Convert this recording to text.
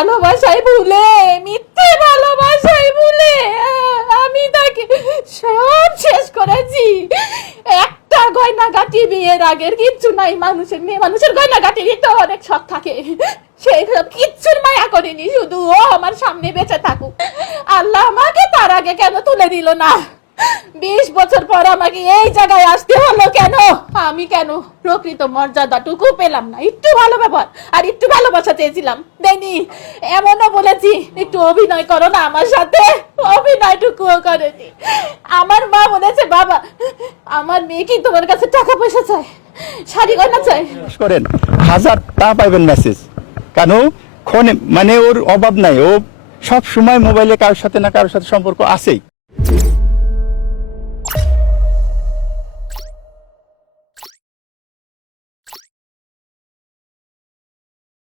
ভালোবাসায় ভুলে, মিথ্যে ভালোবাসায় ভুলে আমি তাকে সব শেষ করেছি। একটা গয়নাগাটি বিয়ের আগের কিচ্ছু নাই, মানুষের মেয়ে মানুষের গয়নাগাটিরই তো অনেক শখ থাকে, সেই সব কিচ্ছুর মায়া করিনি, শুধু ও আমার সামনে বেঁচে থাকুক। আল্লাহ আমাকে তার আগে কেন তুলে দিল না? 20 বছর পর আমাকে এই জায়গায় আসতে হলো কেন? আমি কেন প্রকৃত মর্যাদাটুকু পেলাম না? একটু ভালো ব্যবহার আর একটু ভালোবাসা চেয়েছিলাম, দেয়নি। এমনও বলেছি একটু অভিনয় করো না আমার সাথে, অভিনয়টুকুও করেনি। আমার মা বলেছে, বাবা আমার মেয়ে কি তোমার কাছে টাকা পয়সা চায়, শাড়ি গয়না চায়? করেন 1000 টা পাইবেন মেসেজ, কেন মানে ওর অভাব নাই, ও সব সময় মোবাইলে কারোর সাথে না কারোর সাথে সম্পর্ক আছেই।